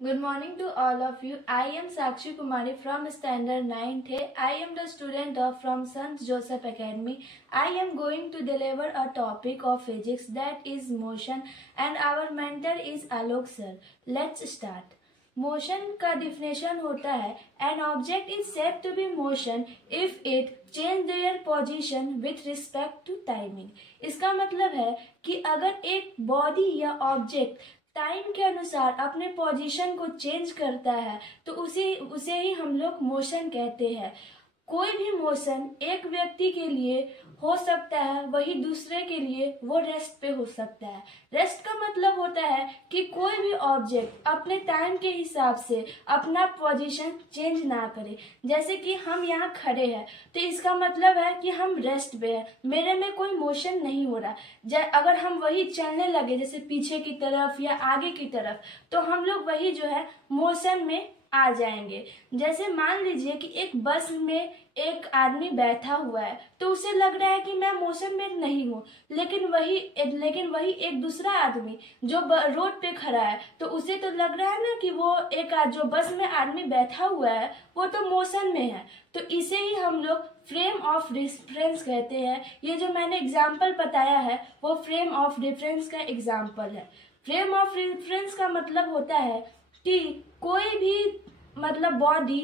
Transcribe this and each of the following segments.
Good morning to all of you. I am Sakshi Kumari from Standard 9th. I am the student from St. Joseph Academy. I am going to deliver a topic of physics that is motion and our mentor is Alok sir. Let's start. Motion का definition होता है an object is said to be motion if it change their position with respect to timing. इसका मतलब है कि अगर एक body या ऑब्जेक्ट टाइम के अनुसार अपने पोजीशन को चेंज करता है तो उसे ही हम लोग मोशन कहते हैं। कोई भी मोशन एक व्यक्ति के लिए हो सकता है, वही दूसरे के लिए वो रेस्ट पे हो सकता है। रेस्ट का मतलब होता है कि कोई भी ऑब्जेक्ट अपने टाइम के हिसाब से अपना पोजीशन चेंज ना करे। जैसे कि हम यहाँ खड़े हैं तो इसका मतलब है कि हम रेस्ट पे हैं, मेरे में कोई मोशन नहीं हो रहा। अगर हम वही चलने लगे जैसे पीछे की तरफ या आगे की तरफ तो हम लोग वही जो है मोशन में आ जाएंगे। जैसे मान लीजिए कि एक बस में एक आदमी बैठा हुआ है तो उसे लग रहा है कि मैं मोशन में नहीं हूँ, लेकिन वही एक दूसरा आदमी जो रोड पे खड़ा है तो उसे तो लग रहा है ना कि वो जो बस में आदमी बैठा हुआ है वो तो मोशन में है। तो इसे ही हम लोग फ्रेम ऑफ रेफरेंस कहते हैं। ये जो मैंने एग्जाम्पल बताया है वो फ्रेम ऑफ रेफरेंस का एग्जाम्पल है। फ्रेम ऑफ रेफरेंस का मतलब होता है कि कोई भी बॉडी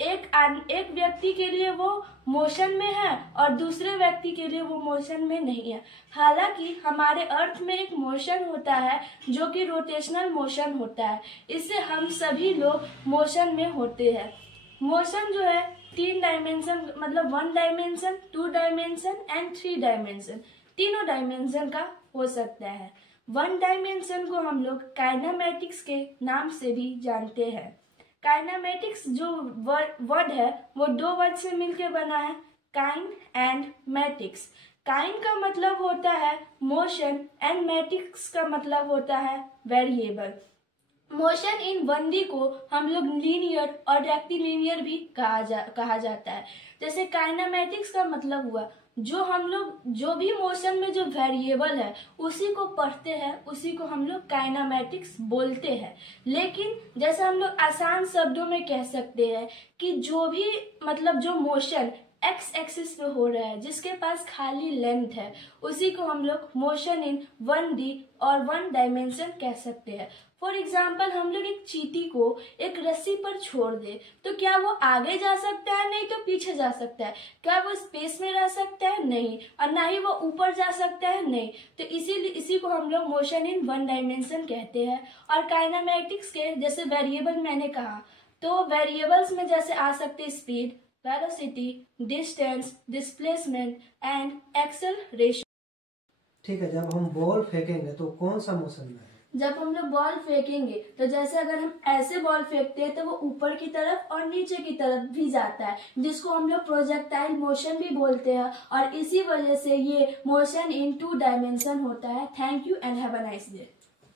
एक व्यक्ति के लिए वो मोशन में है और दूसरे व्यक्ति के लिए वो मोशन में नहीं है। हालांकि हमारे अर्थ में एक मोशन होता है जो कि रोटेशनल मोशन होता है, इससे हम सभी लोग मोशन में होते हैं। मोशन जो है 3 dimension 1 dimension, 2 dimension and 3 dimension, तीनों डायमेंशन का हो सकता है। 1 डायमेंशन को हम लोग काइनेमैटिक्स के नाम से भी जानते हैं। काइनेमैटिक्स जो वर्ड है वो 2 वर्ड से मिलकर बना है, काइन एंड मैटिक्स। काइन का मतलब होता है मोशन एंड मैटिक्स का मतलब होता है वेरिएबल। मोशन इन 1D को हम लोग लीनियर और रेक्टिलिनियर भी कहा जाता है। जैसे काइनेमैटिक्स का मतलब हुआ जो भी मोशन में जो वेरिएबल है उसी को पढ़ते हैं, उसी को हम लोग काइनेमैटिक्स बोलते हैं। लेकिन जैसे हम लोग आसान शब्दों में कह सकते हैं कि जो भी जो मोशन एक्स एक्सिस पे हो रहा है, जिसके पास खाली लेंथ है, उसी को हम लोग मोशन इन 1D और 1 डायमेंशन कह सकते हैं। फॉर एग्जाम्पल हम लोग एक चींटी को एक रस्सी पर छोड़ दे तो क्या वो आगे जा सकता है? नहीं। तो पीछे जा सकता है? क्या वो स्पेस में रह सकता है? नहीं। और ना ही वो ऊपर जा सकता है? नहीं। तो इसी को हम लोग मोशन इन 1 डायमेंशन कहते हैं। और काइनेमैटिक्स के जैसे वेरिएबल मैंने कहा तो वेरिएबल्स में जैसे आ सकते speed, velocity, distance, displacement and acceleration. ठीक है, जब हम बॉल फेंकेंगे तो कौन सा मोशन में है? जब हम लोग बॉल फेंकेंगे तो जैसे अगर हम ऐसे बॉल फेंकते हैं तो वो ऊपर की तरफ और नीचे की तरफ भी जाता है, जिसको हम लोग प्रोजेक्टाइल मोशन भी बोलते हैं। और इसी वजह से ये मोशन इन 2 डायमेंशन होता है। Thank you and have a nice day.